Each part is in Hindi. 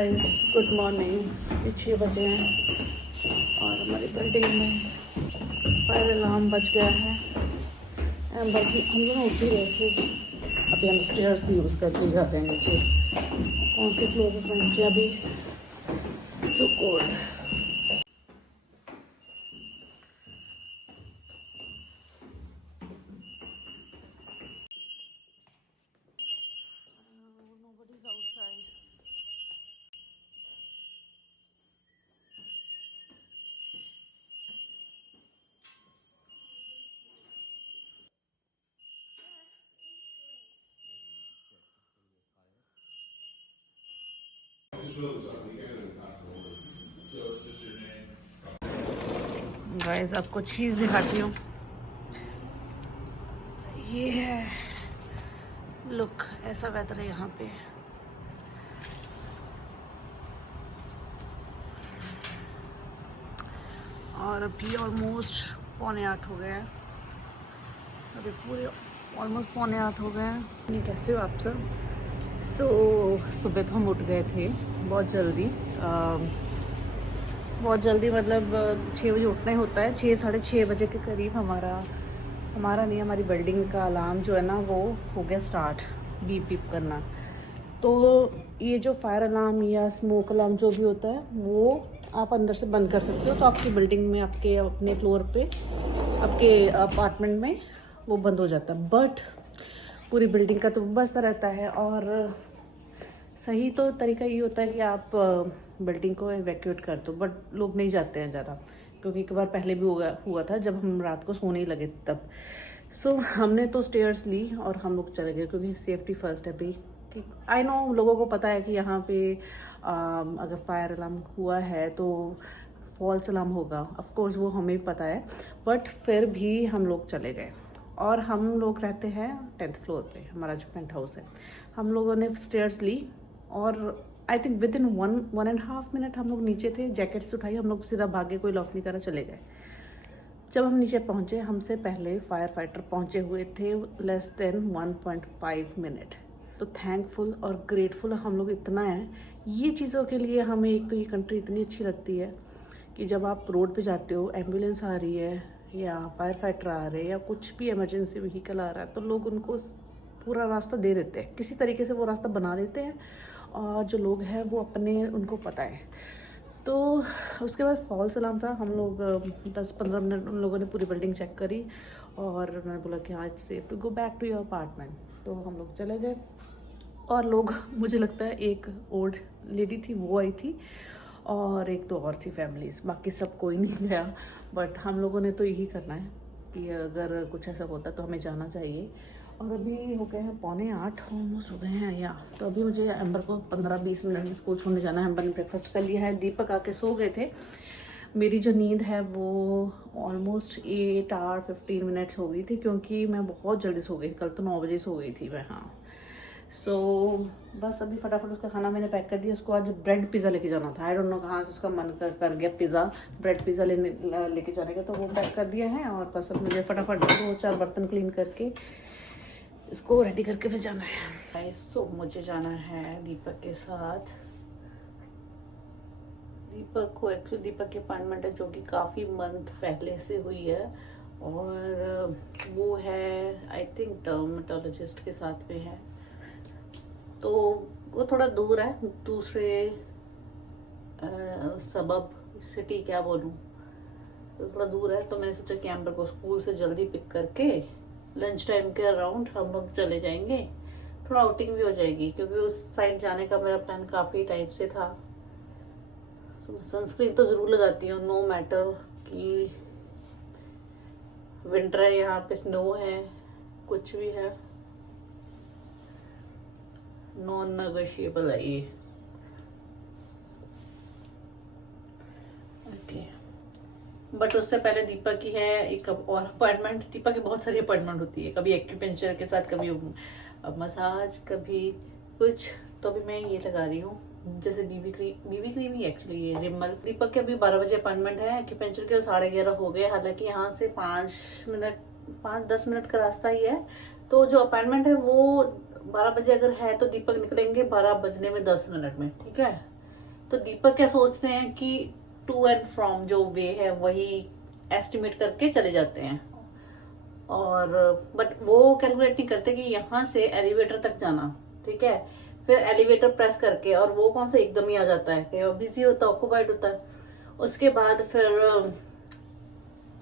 Guys, good morning. ये 6 बजे हैं और हमारी बिल्डिंग में फायर अलार्म बज गया है। एम्बर भी हम लोग उठ ही रहे थे। अभी हम स्टेयर्स यूज़ करके जा रहे हैं नीचे। कौन से फ्लोर पे पहुँचे अभी? So cold. Nobody's outside. Guys, आपको चीज़ दिखाती हूँ। ये है लुक, ऐसा वेदर है यहाँ पे। और अभी ऑलमोस्ट 7:45 हो गए हैं। अभी पूरे ऑलमोस्ट 7:45 हो गए हैं। नहीं, कैसे हो आप सब? सुबह तो हम उठ गए थे बहुत जल्दी। बहुत जल्दी मतलब 6 बजे उठना ही होता है। 6 साढ़े 6 बजे के करीब हमारा नहीं, हमारी बिल्डिंग का अलार्म जो है ना वो हो गया स्टार्ट बीप बीप करना। तो ये जो फायर अलार्म या स्मोक अलार्म जो भी होता है वो आप अंदर से बंद कर सकते हो। तो आपकी बिल्डिंग में, आपके अपने फ्लोर पे, आपके अपार्टमेंट में वो बंद हो जाता है। बट पूरी बिल्डिंग का तो बजता रहता है। और सही तो तरीका ये होता है कि आप बिल्डिंग को एवैक्यूएट कर दो, बट लोग नहीं जाते हैं ज़्यादा। क्योंकि एक बार पहले भी हुआ था जब हम रात को सोने ही लगे तब। हमने तो स्टेयर्स ली और हम लोग चले गए, क्योंकि सेफ्टी फर्स्ट है भाई। कि आई नो लोगों को पता है कि यहाँ पे अगर फायर अलार्म हुआ है तो फॉल्स अलार्म होगा। ऑफ कोर्स वो हमें भी पता है, बट फिर भी हम लोग चले गए। और हम लोग रहते हैं 10th फ्लोर पे, हमारा जो पेंट हाउस है। हम लोगों ने स्टेयर्स ली और I think with in 1.5 minute हम लोग नीचे थे। जैकेट्स उठाई, हम लोग सीधा भागे, कोई लॉक नहीं करा, चले गए। जब हम नीचे पहुँचे, हमसे पहले फायर फाइटर पहुँचे हुए थे लेस देन 1.5 मिनट। तो थैंकफुल और ग्रेटफुल हम लोग इतना हैं ये चीज़ों के लिए। हमें एक तो ये कंट्री इतनी अच्छी लगती है कि जब आप रोड पे जाते हो, एम्बुलेंस आ रही है या फायर फाइटर आ रहे हैं या कुछ भी इमरजेंसी व्हीकल आ रहा है, तो लोग उनको पूरा रास्ता दे देते हैं। किसी तरीके से वो रास्ता बना देते हैं। और जो लोग हैं वो अपने, उनको पता है। तो उसके बाद फॉल्स अलार्म था। हम लोग 10-15 मिनट उन लोगों ने पूरी बिल्डिंग चेक करी और उन्होंने बोला कि हाँ it's safe to go back to your apartment. तो हम लोग चले गए। और लोग, मुझे लगता है एक ओल्ड लेडी थी वो आई थी और एक तो और थी फैमिलीज, बाकी सब कोई नहीं गया। बट हम लोगों ने तो यही करना है कि अगर कुछ ऐसा होता तो हमें जाना चाहिए। और अभी हो गए हैं 7:45, ऑलमोस्ट हो गए हैं या। तो अभी मुझे एम्बर को 15-20 मिनट में स्कूल छोड़ने जाना है। एम्बर ने ब्रेकफास्ट कर लिया है, दीपक आके सो गए थे। मेरी जो नींद है वो ऑलमोस्ट 8 आवर 15 मिनट्स हो गई थी, क्योंकि मैं बहुत जल्दी सो गई। कल तो 9 बजे सो गई थी मैं। हाँ, बस अभी फटाफट उसका खाना मैंने पैक कर दिया। उसको आज ब्रेड पिज़्ज़ा लेके जाना था। आई डोंट नो कहाँ से उसका मन कर गया पिज़्ज़ा, ब्रेड पिज़्ज़ा लेके जाने का। तो वो पैक कर दिया है और बस अब मुझे फटाफट 2-4 बर्तन क्लीन करके इसको रेडी करके फिर जाना है। मुझे जाना है दीपक के साथ। दीपक की अपॉइंटमेंट है जो कि काफ़ी मंथ पहले से हुई है। और वो है आई थिंक डर्मेटोलॉजिस्ट के साथ में है। तो वो थोड़ा दूर है, दूसरे सबब सिटी क्या बोलूँ, तो थोड़ा दूर है। तो मैंने सोचा कि एम्बर को स्कूल से जल्दी पिक करके लंच टाइम के अराउंड हम लोग चले जाएंगे। थोड़ा आउटिंग भी हो जाएगी, क्योंकि उस साइड जाने का मेरा प्लान काफ़ी टाइम से था। सनस्क्रीन तो ज़रूर लगाती हूँ, नो मैटर कि विंटर है, यहाँ पे स्नो है, कुछ भी है, नॉन नेगोशिएबल है ये। ओके, बट उससे पहले दीपक की है एक और अपॉइंटमेंट। दीपक की बहुत सारी अपॉइंटमेंट होती है, कभी एक्यूपेंचर के साथ, कभी मसाज, कभी कुछ। तो अभी मैं ये लगा रही हूँ, जैसे बीबी क्रीम ही एक्चुअली ये रिमल। दीपक के अभी 12 बजे अपॉइंटमेंट है एक्यूपेंचर के, और 11:30 हो गए। हालांकि यहाँ से 5-10 मिनट का रास्ता ही है। तो जो अपॉइंटमेंट है वो 12 बजे अगर है तो दीपक निकलेंगे 12 बजने में 10 मिनट में, ठीक है। तो दीपक क्या सोचते हैं कि टू एंड फ्रॉम जो वे है वही एस्टिमेट करके चले जाते हैं, और बट वो कैलकुलेट नहीं करते कि यहाँ से एलिवेटर तक जाना, ठीक है, फिर एलिवेटर प्रेस करके, और वो कौन सा एकदम ही आ जाता है, कहीं बिजी होता है, ऑक्यूपाइड होता है। उसके बाद फिर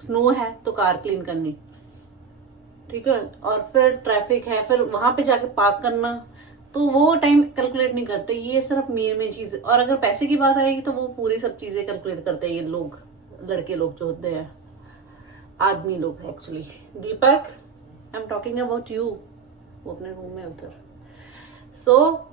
स्नो है तो कार क्लीन करनी, ठीक है, और फिर ट्रैफिक है, फिर वहां पे जाके पार्क करना, तो वो टाइम कैलकुलेट नहीं करते। ये सिर्फ मेन चीज। और अगर पैसे की बात आएगी तो वो पूरी सब चीजें कैलकुलेट करते हैं ये लोग, लड़के लोग जो होते हैं, आदमी लोग actually. Deepak, I am talking about you. वो अपने रूम में उधर।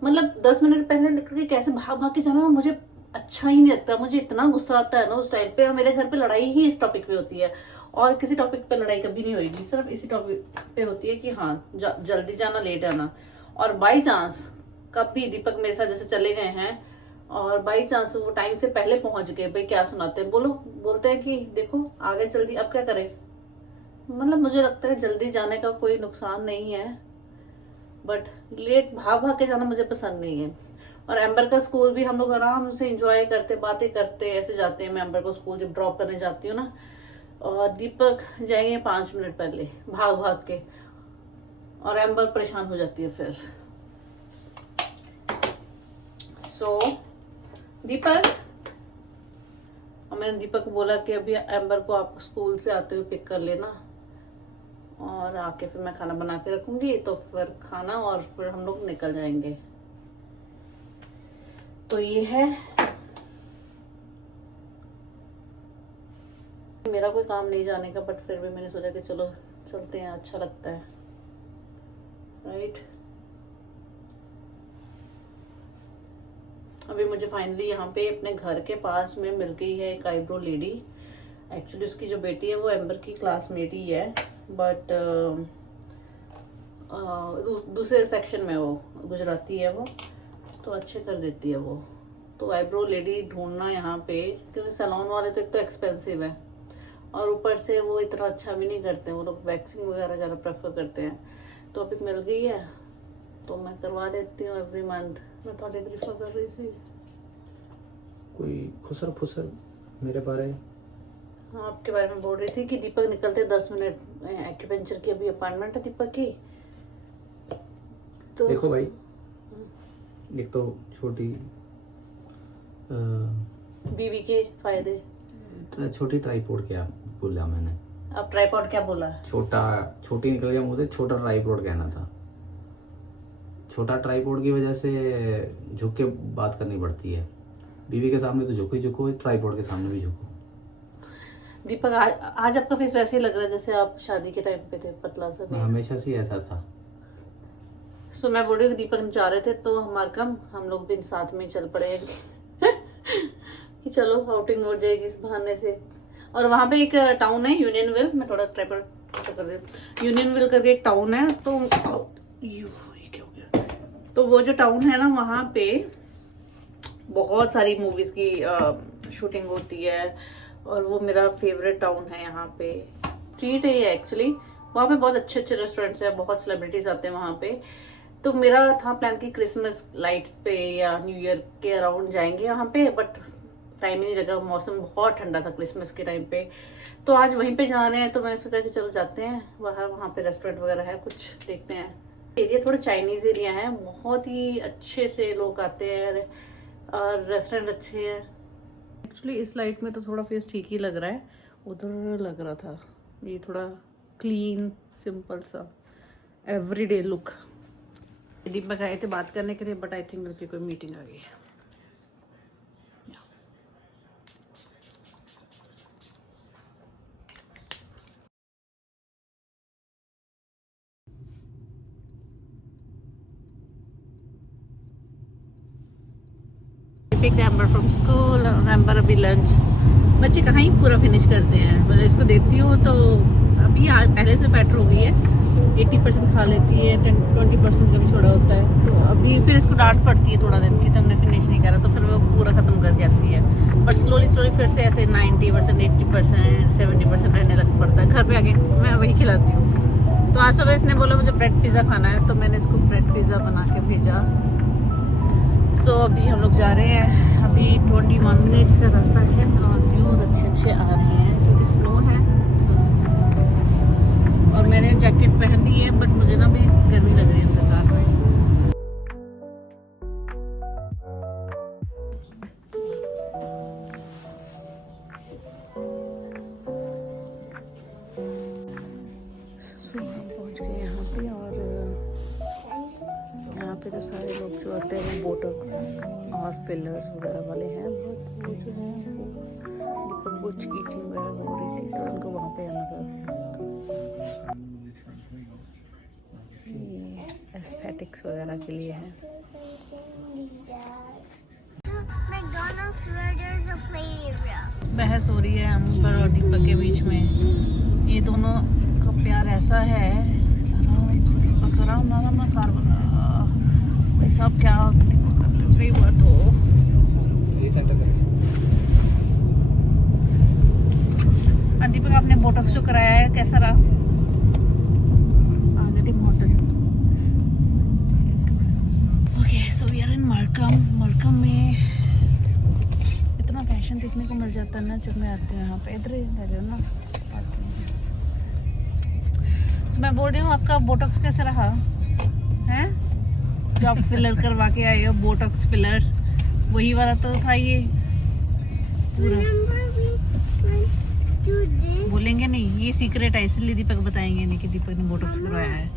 मतलब 10 मिनट पहले निकल के कैसे भाग भाग के जाना ना, मुझे अच्छा ही नहीं लगता। मुझे इतना गुस्सा आता है ना उस टाइम पे। मेरे घर पे लड़ाई ही इस टॉपिक पे होती है, और किसी टॉपिक पे लड़ाई कभी नहीं होगी, सिर्फ इसी टॉपिक पे होती है कि हाँ जल्दी जाना, लेट आना। और बाई चांस कभी दीपक मेरे साथ जैसे चले गए हैं और बाई चांस वो टाइम से पहले पहुंच गए, भाई क्या सुनाते हैं, बोलते हैं कि देखो आ गए जल्दी, अब क्या करें। मतलब मुझे लगता है जल्दी जाने का कोई नुकसान नहीं है, बट लेट भाग भाग के जाना मुझे पसंद नहीं है। और एम्बर का स्कूल भी हम लोग आराम से एंजॉय करते, बातें करते ऐसे जाते हैं। मैं एम्बर को स्कूल जब ड्रॉप करने जाती हूँ ना, और दीपक जाएंगे 5 मिनट पहले भाग भाग के, और एम्बर परेशान हो जाती है फिर। दीपक, और मैंने दीपक को बोला कि अभी एम्बर को आप स्कूल से आते हुए पिक कर लेना, और आके फिर मैं खाना बना के रखूंगी, तो फिर खाना और फिर हम लोग निकल जाएंगे। तो ये है, मेरा कोई काम नहीं जाने का, बट फिर भी मैंने सोचा कि चलो चलते हैं, अच्छा लगता है, राइट। अभी मुझे फाइनली यहाँ पे अपने घर के पास में मिल गई है एक आईब्रो लेडी। एक्चुअली उसकी जो बेटी है वो एम्बर की क्लासमेट ही है, बट दूसरे सेक्शन में, वो गुजराती है वो, तो अच्छे कर देती है वो। तो आईब्रो लेडी ढूंढना यहाँ पे, क्योंकि सैलून वाले तो एक तो एक्सपेंसिव है, और ऊपर से वो इतना अच्छा भी नहीं करते, वो लोग वैक्सिंग वगैरह ज़्यादा प्रेफर करते हैं। तो अभी मिल गई है तो मैं करवा लेती हूँ एवरी मंथ। मैं थोड़ी प्रीफर कर रही थी कोई खुसर फुसर मेरे बारे। हाँ, आपके बारे में बोल रही थी कि दीपक निकलते 10 मिनट, एक्यूपेंचर की अभी अपॉइंटमेंट है दीपक की। तो देखो भाई, एक तो छोटी बीवी के फायदे। छोटी ट्राइपॉड क्या बोला मैंने? अब ट्राइपॉड क्या बोला? छोटी निकल गया मुझे, छोटा ट्राइपॉड कहना था। छोटा ट्राइपॉड की वजह से झुक के बात करनी पड़ती है। बीवी के सामने तो झुको ही झुको, ट्राइपॉड के सामने भी झुको। दीपक, आज आपका फेस वैसे ही लग रहा है जैसे आप शादी के टाइम पे थे, पतला सा। हमेशा से ऐसा था। सो मैं बोल रही हूँ दीपक हम जा रहे थे तो हमारे कम हम लोग भी साथ में चल पड़े कि चलो आउटिंग हो जाएगी इस बहाने से। और वहाँ पे एक टाउन है यूनियनविल, मैं थोड़ा ट्राइपॉड कर देती हूँ। यूनियनविल करके एक टाउन है, तो ये क्या हो गया, तो वो जो टाउन है ना, वहाँ पे बहुत सारी मूवीज की शूटिंग होती है, और वो मेरा फेवरेट टाउन है। यहाँ पे ट्रीट है ये एक्चुअली। वहाँ पे बहुत अच्छे अच्छे रेस्टोरेंट्स हैं, बहुत सेलिब्रिटीज आते हैं वहाँ पे। तो मेरा था प्लान कि क्रिसमस लाइट्स पे या न्यू ईयर के अराउंड जाएंगे यहाँ पे, बट टाइम ही नहीं लगा, मौसम बहुत ठंडा था क्रिसमस के टाइम पे। तो आज वहीं पे जाने हैं, तो मैंने सोचा कि चलो जाते हैं वहाँ पे रेस्टोरेंट वगैरह है, कुछ देखते हैं। एरिया थोड़ा चाइनीज एरिया है, बहुत ही अच्छे से लोग आते हैं और रेस्टोरेंट अच्छे हैं। एक्चुअली इस लाइट में तो थोड़ा फेस ठीक ही लग रहा है, उधर लग रहा था ये थोड़ा क्लीन सिंपल सा एवरीडे लुक। दीपक आए थे बात करने के लिए, बट आई थिंक उनकी कोई मीटिंग आ गई है। एम्बर फ्रॉम स्कूल, एम्बर अभी लंच, बच्चे कहाँ ही पूरा फिनिश करते हैं। मतलब इसको देती हूँ तो अभी पहले से बेटर हो गई है, 80% खा लेती है, 20% का भी छोड़ा होता है। तो अभी फिर इसको डांट पड़ती है थोड़ा दिन की, तुमने फिनिश नहीं करा, तो फिर वो पूरा खत्म करके आती है। बट स्लोली फिर से ऐसे 90%, 80%, 70% रहने लग पड़ता है। घर पे आके मैं वही खिलाती हूँ। तो आज सुबह इसने बोला मुझे ब्रेड पिज़्ज़ा खाना है, तो मैंने इसको ब्रेड पिज़्ज़ा बना के भेजा। सो अभी हम लोग जा रहे हैं, अभी 21 मिनट्स का रास्ता है और व्यूज़ अच्छे अच्छे आ रहे हैं क्योंकि स्नो है। और मैंने जैकेट पहन ली है बट मुझे ना भी गर्मी लग रही है अंदर कार में। सो हम पहुंच गए यहाँ पे और यहाँ पे तो सारे लोग जो आते हैं वो बोटॉक्स और फिलर्स वगैरह वाले हैं, बट वो जो है वो दीपक कुछ ईचिंग वगैरह हो रही थी तो उनको वहाँ पे आना था। ये एस्थेटिक्स वगैरह के लिए है। बहस हो रही है अंबर और दीपक के बीच में। ये दोनों का प्यार ऐसा है, आराम से दीपक आराम आराम ना कार बना भाई साहब, क्या दीपक करते कई बार तो दीपक आपने बोटॉक्स जो कराया है कैसा रहा? Okay so we are in मरकम में इतना फैशन देखने को मिल जाता है ना जब मैं आती हूँ यहाँ पे। इधर ही रह रहे हो ना। सो मैं बोल रही हूँ आपका बोटॉक्स कैसे रहा है? जो आप फिलर करवा के आए हो, बोटॉक्स फिलर्स वही वाला तो था ये पूरा। बोलेंगे नहीं, ये सीक्रेट है इसलिए दीपक बताएंगे नहीं कि दीपक ने बोटॉक्स करवाया है।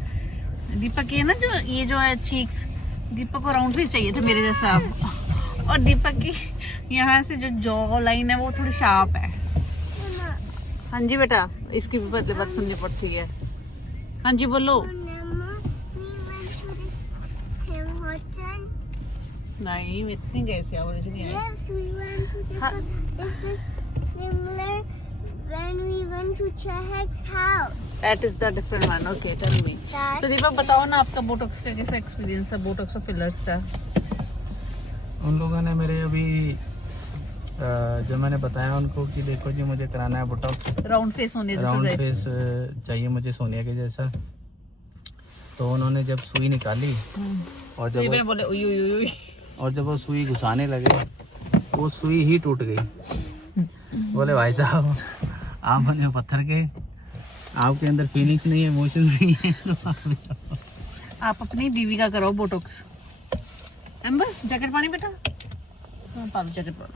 दीपक ये ना ये जो है चीक्स, दीपक को राउंड फेस चाहिए था मेरे जैसा। और दीपक की यहाँ से जो जॉ लाइन है वो थोड़ी शार्प है। हाँ जी बेटा, इसकी भी बदले बात सुननी पड़ती है। हाँ जी बोलो। नहीं मैं इतनी गए से originally I. Yes, we went to different. This is similar when we went to Chehek's house. That is the different one. Okay, tell me. That So दीपक बताओ ना आपका बोटॉक्स का कैसा एक्सपीरियंस है, बोटॉक्स और फिलर्स का? उन लोगों ने मेरे अभी जो मैंने बताया उनको कि देखो जी मुझे कराना है बोटॉक्स, राउंड फेस होने राउंड फेस चाहिए मुझे सोनिया के जैसा। तो उन्होंने जब सुई निकाली और तो ये जब मैंने बोले उई उई उई। और जब वो सुई घुसाने लगे वो सुई ही टूट गई। बोले भाई साहब आप बने हो पत्थर के, आपके अंदर फीलिंग्स नहीं है, इमोशन नहीं है, तो आप अपनी बीवी का करो बोटॉक्स। एम्बर जैकेट पानी बेटा, हाँ पालो जैकेट पालो।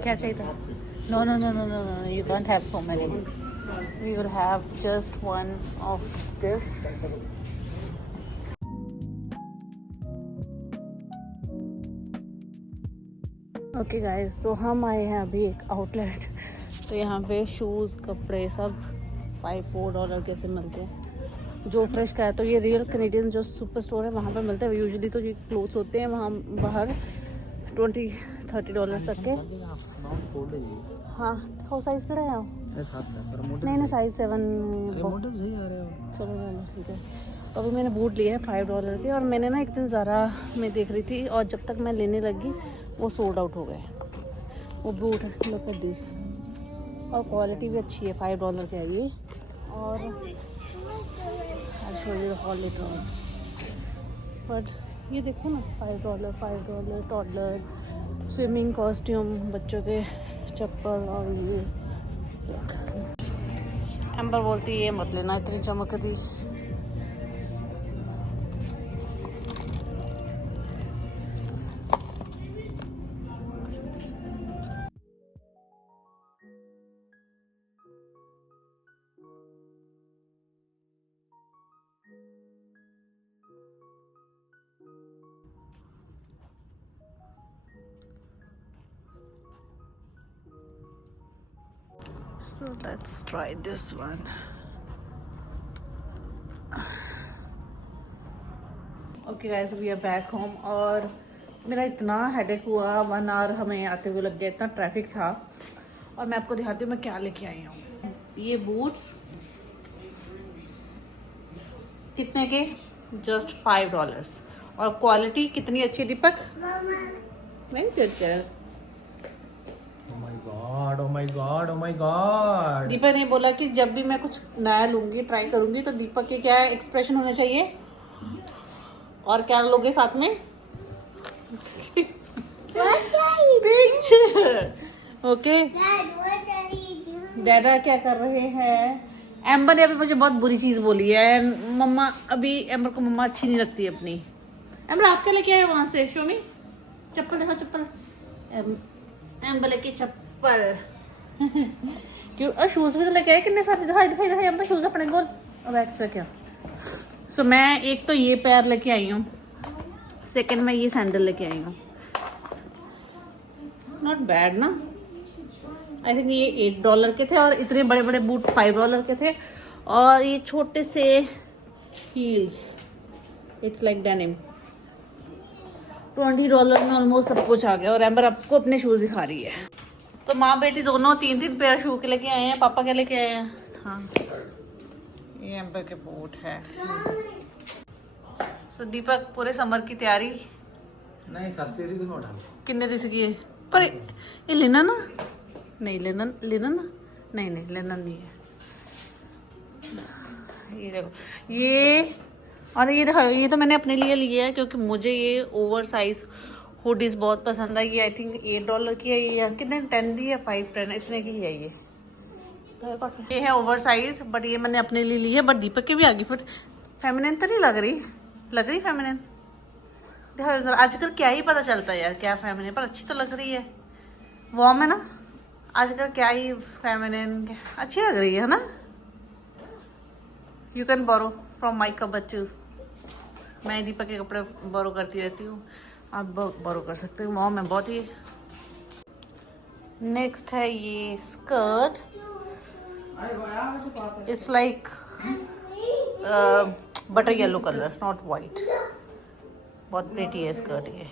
क्या चाहिए था? No, no, no, no, no, no. You can't have so many. We will have just one of this. Okay guys, तो हम आए हैं अभी एक आउटलेट। तो यहाँ पे शूज़ कपड़े सब $4 कैसे मिलते हैं। जो फ्रेश का है तो ये रियल कैनेडियन जो सुपर स्टोर है वहाँ पे मिलते हैं। यूजुअली तो ये क्लोथ्स होते हैं वहाँ बाहर $20-30 तक के। हाँ वो साइज कड़ा है? नहीं नहीं साइज 7। चलो ठीक है। तो अभी मैंने बूट लिए हैं $5 के और मैंने ना एक दिन ज़ारा में देख रही थी और जब तक मैं लेने लगी वो सोल्ड आउट हो गए वो बूट। लुक एट दिस, और क्वालिटी भी अच्छी है, $5 के है ये। और बट ये देखो ना $5 टॉडलर स्विमिंग कॉस्ट्यूम, बच्चों के चप्पल। और ये एम्बर बोलती है ये मत लेना इतनी चमकती। So let's try this one. Okay guys, we are back home और मेरा इतना हेडेक हुआ, 1 आवर हमें आते हुए लग गया, इतना ट्रैफिक था। और मैं आपको दिखाती हूँ मैं क्या लेके आई हूँ। ये बूट्स कितने के? जस्ट $5। और क्वालिटी कितनी अच्छी Deepak? Very good girl. Oh my God, God, oh my God, oh my God. Deepak ने बोला कि जब भी मैं कुछ नया लूंगी, ट्राई करूंगी, तो दीपक के क्या एक्सप्रेशन होने चाहिए और क्या लोगे साथ में? Picture. Okay, Dad, what are you doing? डैडा क्या कर रहे हैं? एम्बर ने अभी मुझे बहुत बुरी चीज बोली है। मम्मा अभी एम्बर को मम्मा अच्छी नहीं लगती अपनी। एम्बर आप क्या लेके आए वहां से? शोमी चप्पल देखो, चप्पल। एम्बर लेके चप्पल। क्यों शूज भी तो लेके आए कितने सारे। दिखाई दिखाई दिखाई एम्बर शूज अपने गोल। अब एक्स्ट्रा क्या? सो मैं एक तो ये पैर लेके आई हूँ, सेकंड में ये सैंडल लेके आई हूँ। नॉट बैड ना। आई थिंक ये $8 के थे और इतने बड़े बड़े बूट $5 के थे। और ये छोटे से हील्स, इट्स लाइक डेनिम, $20 में ऑलमोस्ट सब कुछ आ गया। और एम्बर आपको अपने शूज दिखा रही है। तो माँ बेटी दोनों 3-3 पेयर शू के लेके आए हैं। पापा के लेके आए हैं? हाँ, ये एम्बर के बूट है। तो दीपक पूरे समर की तैयारी नहीं सस्ती थी तो मैं उठा कितने दी सी? पर ये लिनन ना? नहीं लिनन, लिनन नहीं, नहीं लिनन नहीं है। ये देखो ये, और ये देखो ये तो मैंने अपने लिए लिया है क्योंकि मुझे ये ओवर साइज हुडीज बहुत पसंद है। ये आई थिंक $8 की है। ये कितने 10 दी है? 5-10 इतने की है ये। ये है ओवर साइज, बट ये मैंने अपने लिए ली है। बट दीपक के भी आगे फिट फेमिनिन तो नहीं लग रही? लग रही फेमिनिन? देखो आजकल क्या ही पता चलता है यार क्या फेमिनिन, पर अच्छी तो लग रही है। वार्म है ना आजकल, क्या ही फेमिनिन अच्छी लग रही है ना। You can borrow from my cupboard too. मैं दीपक के कपड़े बोरो करती रहती हूँ, आप बोरो कर सकते हो। वार्म है बहुत ही। नेक्स्ट है ये skirt, it's like butter yellow colour, not white. बहुत प्रेटी है स्कर्ट ये।